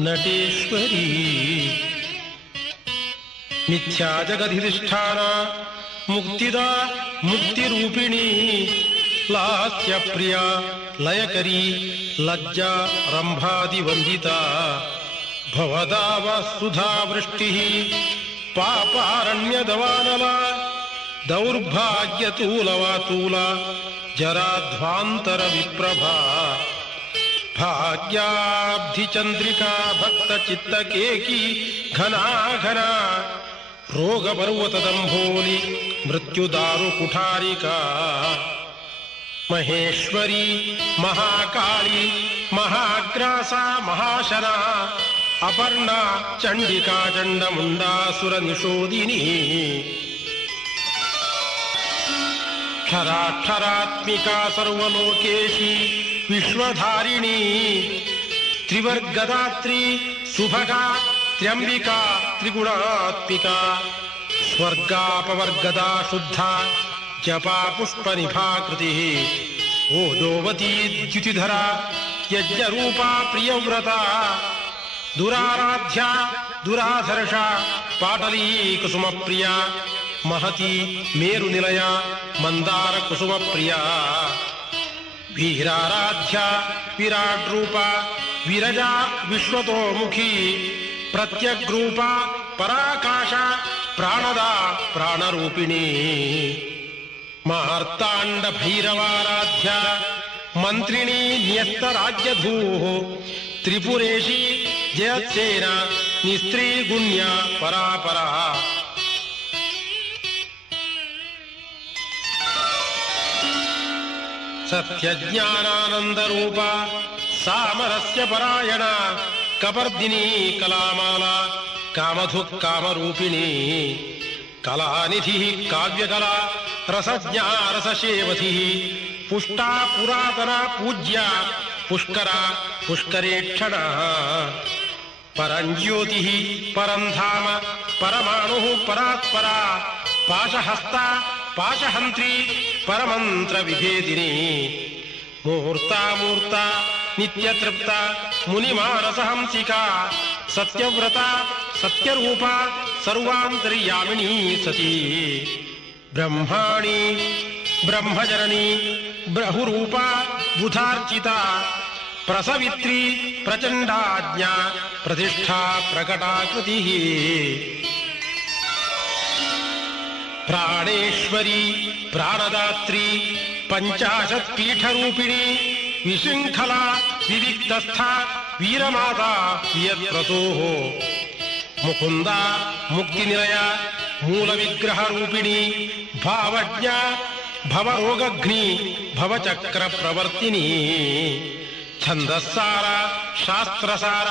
ನಟೇಶ್ವರಿ ಮಿಥ್ಯಾ ಜಗಧಿಷ್ಠಾನ ಮುಕ್ತಿದ ಮುಕ್ತಿರೂಪಿಣಿ ಲಾಸ್ಯ ಪ್ರಿಯ ಲಯಕರಿ ಲಜ್ಜಾ ರಂಭಾದಿವಂದಿತ ಭವದಾವ ಸುಧಾ ವೃಷ್ಟಿ ಪಾಪಾರಣ್ಯದವಾನಲ ದೌರ್ಭಾಗ್ಯತೂಲವಾತೂಲ ಜರಾಧ್ವಾಂತರ ವಿಪ್ರಭಾ ಭಾಗ್ಯಾಬ್ಧಿ ಚಂದ್ರಿಕಾ ಭಕ್ತ ಚಿತ್ತಕೇಕಿ ಘನಾ ಘನ ರೋಗ ಪರ್ವತದಂಭೋಲಿ ಮೃತ್ಯುದಾರು ಕುಠಾರಿಕಾ ಮಹೇಶ್ವರಿ ಮಹಾಕಾಳಿ ಮಹಾಗ್ರಾಸ ಮಹಾಶನ ಅಪರ್ಣ ಚಂಡಿಕಾ ಚಂಡಮುಂಡಾಸುರ ನಿಷೋದಿನಿ ಕ್ಷರಾಕ್ಷರಾತ್ಮಿಕಾ ಸರ್ವಲೋಕೇಶಿ ವಿಶ್ವಧಾರಿಣಿ ತ್ರಿವರ್ಗದಾತ್ರಿ ಸುಭಗಾ ತ್ರ್ಯಂಬಿಕಾ ತ್ರಿಗುಣಾತ್ಮಿಕಾ ಸ್ವರ್ಗಾಪವರ್ಗದ ಶುದ್ಧ ಜಪಾ ಪುಷ್ಪ ನಿಭಾಕೃತಿ ಓದೋವತಿ ದ್ಯುತಿಧರ ಯಜ್ಞರೂಪ ಪ್ರಿಯವ್ರತ ದುರಾರಾಧ್ಯ ದುರಾಧರ್ಷ ಪಾಟಲೀ ಕುಸುಮ ಪ್ರಿಯ ಮಹತಿ ಮೇರು ನಿಲಯ ಮಂದಾರ ಕುಸುಮ ಪ್ರಿಯ ವೀರಾರಾಧ್ಯ ವಿರಾಟ್ ರೂಪ ವಿರಜಾ ವಿಶ್ವತೋಮುಖಿ ಪ್ರತ್ಯಗ್ರೂಪ ಪರಾಕಾಶ ಪ್ರಾಣದ ಪ್ರಾಣರೂಪಿಣಿ ಮಾರ್ತಾಂಡ ಭೈರವಾರಾಧ್ಯ ಮಂತ್ರಿಣಿ ನ್ಯಸ್ತ ರಾಜ್ಯಧೂ ತ್ರಿಪುರೇಶಿ ಜಯತ್ಸೇನ ನಿಸ್ತ್ರೀ ಗುಣ್ಯ ಪರಾಪರ ಸತ್ಯಜ್ಞಾನಾನಂದ ರೂಪ ಸಾಮರಸ್ಯ ಪರಾಯಣ ಕಪರ್ದಿನಿ ಕಲಾಮಾಲಾ ಕಾಮಧು ಕಾಮರೂಪಿಣಿ ಕಲಾನಿಧಿ ಕಾವ್ಯಕಲಾ ರಸಜ್ಞಾ ರಸಶೇವಧಿ ಪುಷ್ಟಾ ಪುರಾತನ ಪೂಜ್ಯ ಪುಷ್ಕರ ಪುಷ್ಕರೇಕ್ಷಣ ಪರಂಜ್ಯೋತಿ ಪರಂಧಾಮ ಪರಮಾಣು ಪರಾತ್ಪರ ಪಾಶಹಸ್ತ ಪಾಶಹಂತ್ರಿ ಪರಮಂತ್ರ ವಿಭೇದಿನಿ ಮೂರ್ತ ನಿತ್ಯತೃಪ್ತ ಮುನಿಮಾನಸಹಂಸಿಕಾ ಸತ್ಯವ್ರತ ಸತ್ಯರೂಪ ಸರ್ವಾಂತರ್ಯಾಮಿಣೀ ಸತಿ ಬ್ರಹ್ಮಾಣಿ ಬ್ರಹ್ಮಜನನಿ ಬಹುರೂಪ ಬುಧಾರ್ಚಿತ ಪ್ರಸವಿತ್ರಿ ಪ್ರಚಂಡಾಜ್ಞಾ ಪ್ರತಿಷ್ಠಾ ಪ್ರಕಟಾಕೃತಿ ಪ್ರಾಣೇಶ್ವರಿ ಪ್ರಾಣದಾತ್ರಿ ಪಂಚಾಶತ್ ಪೀಠರೂಪಿಣಿ ವಿಶೃಂಖಲಾ ವಿವಿಕ್ತಸ್ಥ ವೀರಮಾತಾ ವಿಯತ್ಪ್ರಸೋ ಮುಕುಂದ ಮುಕ್ತಿನಿಲಯ ಮೂಲ ವಿಗ್ರಹ ರೂಪಿಣಿ ಭಾವಜ್ಞ ಭವರೋಗಘ್ನಿ ಭವಚಕ್ರ ಪ್ರವರ್ತಿನಿ ಛಂದಸ್ಸಾರ ಶಾಸ್ತ್ರಸಾರ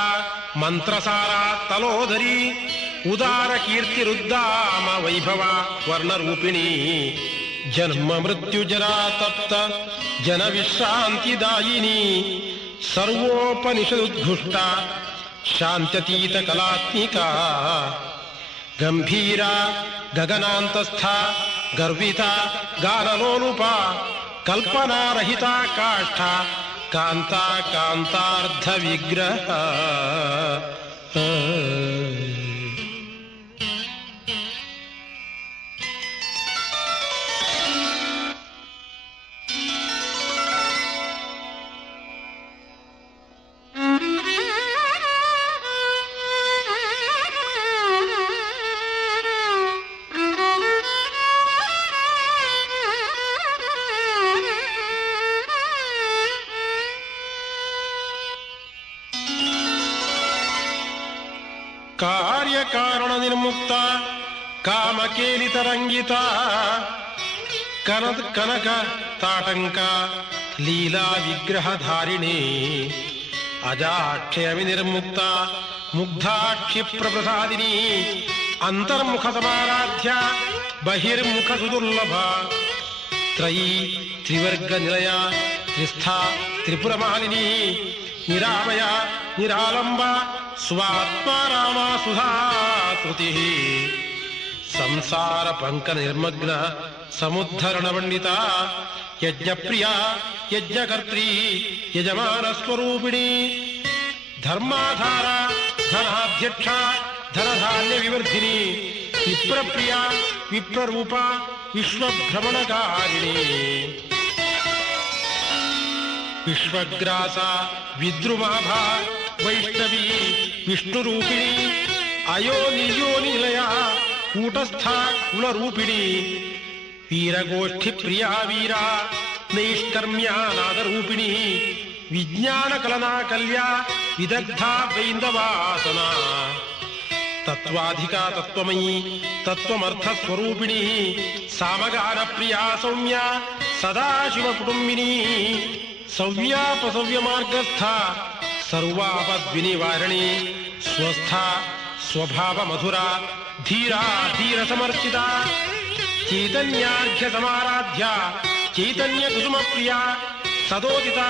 ಮಂತ್ರಸಾರ ತಲೋಧರಿ ಉದಾರ ಕೀರ್ತಿರುದ್ದಾಮ ವೈಭವ ವರ್ಣರೂಪಿಣಿ ಜನ್ಮ ಮೃತ್ಯು ಜರಾ ತಪ್ತ ಜನ ವಿಶ್ರಾಂತಿದಾಯಿನಿ ಸರ್ವೋಪನಿಷದುದ್ಘುಷ್ಟ ಶಾಂತ್ಯತೀತ ಕಲಾತ್ಮಿಕಾ ಗಂಭೀರ ಗಗನಾಂತಸ್ಥ ಗರ್ವಿತ ಗಾನಲೋಲುಪ ಕಲ್ಪನಾರಹಿತ ಕಾಷ್ಠ ಕಾಂತ ಕಾಂತಾರ್ಧ ವಿಗ್ರಹ ಕಾರ್ಯಕಾರಣ ನಿರ್ಮುಕ್ತ ಕಾಮಕೇಲಿತರಂಗಿತ ಕನಕ ತಾಟಂಕ ಲೀಲಾ ವಿಗ್ರಹಧಾರಿಣಿ ಅಜಾಕ್ಷಯ ವಿನಿರ್ಮುಕ್ತ ಮುಗ್ಧಾಕ್ಷಿಪ್ರ ಪ್ರಸಾದಿನಿ ಅಂತರ್ಮುಖ ಸಮಾರಾಧ್ಯ ಬಹಿರ್ಮುಖ ಸುದುರ್ಲಭ ತ್ರಯೀ ತ್ರಿವರ್ಗ ನಿಲಯ ತ್ರಿಸ್ಥಾ ತ್ರಿಪುರಮಾಲಿನಿ ನಿರಾಮಯ ನಿರಾಲಂಬ ಸ್ವಾತ್ಮ ರಾಮ ಸುಧಾಕೃತಿ ಸಂಸಾರ ಪಂಕ ನಿರ್ಮಗ್ನ ಸಮುದ್ಧರಣ ಪಂಡಿತ ಯಜ್ಞಪ್ರಿಯ ಯಜ್ಞಕರ್ತ್ರಿ ಯಜಮಾನ ಸ್ವರೂಪಿಣಿ ಧರ್ಮಾಧಾರ ಧನಾಧ್ಯಕ್ಷ ಧನಧಾನ್ಯ ವಿವರ್ಧಿನಿ ವಿಪ್ರಪ್ರಿಯ ವಿಪ್ರರೂಪ ವಿಶ್ವಭ್ರಮಣಕಾರಿಣಿ ವಿಶ್ವಗ್ರಾಸ ವಿದ್ರುಮಾಭ ವೈಷ್ಣವಿ ವಿಷ್ಣುರೂಪಿಣಿ ಅಯೋನಿಯೋನಿಲಯ ಕೂಟಸ್ಥ ಕುಲರೂಪಿಣಿ ವೀರಗೋಷ್ಠಿ ಪ್ರಿಯಾ ವೀರ ನೈಷ್ಕರ್ಮ್ಯಾನಾದರೂಪಿಣಿ ವಿಜ್ಞಾನ ಕಲನಾ ಕಲ್ಯ ವಿದಗ್ಧ ಬೈಂದವಾಸನ ತತ್ವಾಧಿಕಾ ತತ್ವಮಯಿ ತತ್ವಮರ್ಥ ಸ್ವರೂಪಿಣಿ ಸಾಮಗಾನ ಪ್ರಿಯಾ ಸೌಮ್ಯ ಸದಾಶಿವ ಕುಟುಂಬಿನಿ ಸವ್ಯಾಪಸವ್ಯ ಮಾರ್ಗಸ್ಥ ಸರ್ವಾಪದ್ವಿನಿವಾರಣಿ ಸ್ವಸ್ಥ ಸ್ವಭಾವ ಮಧುರ ಧೀರಾ ಧೀರ ಸಮರ್ಚಿತ ಚೈತನ್ಯಾರ್ಘ್ಯ ಸಮಾರಾಧ್ಯ ಚೈತನ್ಯ ಕುಸುಮ ಪ್ರಿಯ ಸದೋದಿತ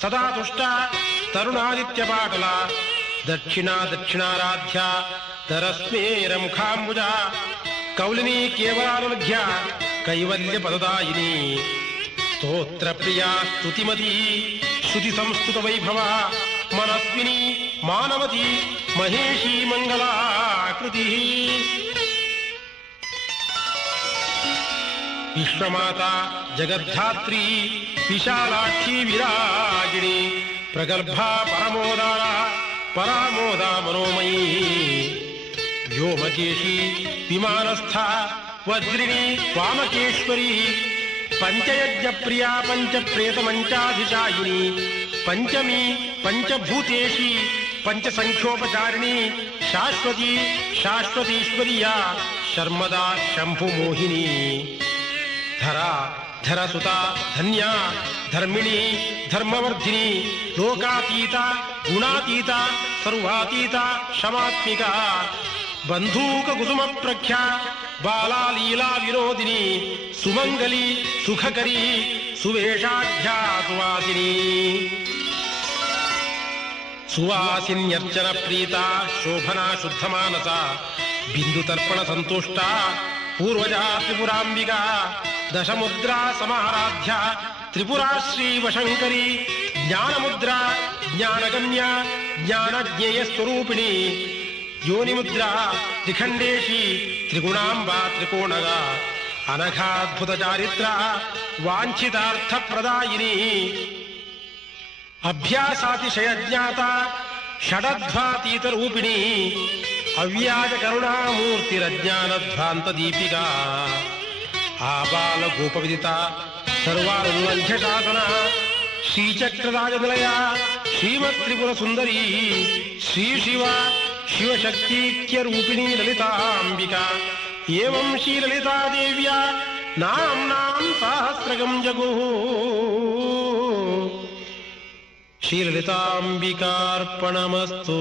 ಸದಾ ತುಷ್ಟ ತರುಣಾದಿತ್ಯ ಪಾಟಲ ದಕ್ಷಿಣಾರಾಧ್ಯ ದರಸ್ಮೇರ ಮುಖಾಂಬುಜ ಕೌಲಿನಿ ಕೇವಲಾನುಲಭ್ಯ ಕೈವಲ್ಯ ಪದದಾಯಿನಿ ಸ್ತೋತ್ರ ಪ್ರಿಯ ಸ್ತುತಿಮತಿ ಶ್ರುತಿ ಸಂಸ್ತುತ ವೈಭವ ಮನಸ್ವಿನಿ ಮಾನವತಿ ಮಹೇಶಿ ಮಂಗಲಾಕೃತಿ ವಿಶ್ವಮಾತಾ ಜಗದ್ಧಾತ್ರಿ ವಿಶಾಲಾಕ್ಷಿ ವಿರಾಗಿಣಿ ಪ್ರಗಲ್ಭಾ ಪರಮೋದಾರ ಪರಾಮೋದ ಮನೋಮಯೀ ವ್ಯೋಮಕೇಶಿ ವಿಮಾನಸ್ಥ ವಜ್ರಿಣಿ ವಾಮಕೇಶ್ವರಿ ಪಂಚಯಜ್ಞ ಪ್ರಿಯ ಪಂಚಪ್ರೇತ ಮಂಚಾಧಿಶಾಯಿನಿ ಪಂಚಮಿ ಪಂಚಭೂತೇಶಿ ಪಂಚಸಂಖ್ಯೋಪಚಾರಿಣಿ ಶಾಶ್ವತಿ ಶಾಶ್ವತೀಶ್ವರಿಯ ಶರ್ಮದಾ ಶಂಭು ಮೋಹಿನಿ ಧರಾ ಧರಸುತ ಧನ್ಯ ಧರ್ಮಿಣಿ ಧರ್ಮವರ್ಧಿನಿ ಲೋಕಾತೀತ ಗುಣಾತೀತ ಸರ್ವಾತೀತ ಶಮಾತ್ಮಿಕ ಬಂಧೂಕ ಕುಸುಮ ಪ್ರಖ್ಯಾ ಬಾಲಾ ಲೀಲಾ ವಿರೋಧಿನಿ ಸುಮಂಗಲಿ ಸುಖಕರಿ ಸುವೇಷಾಢ್ಯಾ ಸುವಾಸಿನಿ ಸುವಾಸಿನ್ಯರ್ಚನ ಪ್ರೀತ ಶೋಭನಾ ಶುದ್ಧ ಮಾನಸ ಬಿಂದು ತರ್ಪಣ ಸಂತುಷ್ಟ ಪೂರ್ವಜಾ ತ್ರಿಪುರಾಂಬಿಕಾ ದಶಮುದ್ರಾ ಸಮಾರಾಧ್ಯ ತ್ರಿಪುರಾ ಶ್ರೀ ವಶಂಕರಿ ಜ್ಞಾನಮುದ್ರಾ ಜ್ಞಾನಗಮ್ಯ ಜ್ಞಾನಜ್ಞೇಯ ಸ್ವರೂಪಿಣಿ ಯೋನಿಮುದ್ರಾ ತ್ರಿಖಂಡೇಶಿ ತ್ರಿಗುಣಾಂಬಾ ತ್ರಿಕೋಣಗ ಅನಘಾದ್ಭುತ ಚಾರಿತ್ರ ವಾಂಛಿತಾರ್ಥ ಪ್ರದಾಯಿನಿ ಅಭ್ಯಾಸಾತಿಶಯಜ್ಞಾತ ಷಡಧ್ವಾತೀತ ರೂಪಿಣಿ ಅವ್ಯಾಜ ಕರುಣಾಮೂರ್ತಿರಜ್ಞಾನಧ್ವಾಂತ ದೀಪಿಕಾ ಆಬಾಲ ಗೋಪವಿದಿತ ಸರ್ವಾನುಲ್ಲಂಘ್ಯ ಶಾಸನ ಶ್ರೀಚಕ್ರರಾಜ ನಿಲಯ ಶ್ರೀಮತ್ ತ್ರಿಪುರ ಸುಂದರಿ ಶ್ರೀ ಶಿವ ಶಿವಶಕ್ತಿಕ್ಯ ರೂಪಿಣಿ ಲಲಿತಾಂಬಿಕಾ ಏವಂ ಶ್ರೀ ಲಲಿತಾ ದೇವ್ಯ ನಾಮ್ನಾಂ ಸಹಸ್ರಗಂ ಜಗುಃ ಶ್ರೀ ಲಲಿತಾಂಬಿಕಾರ್ಪಣಮಸ್ತು.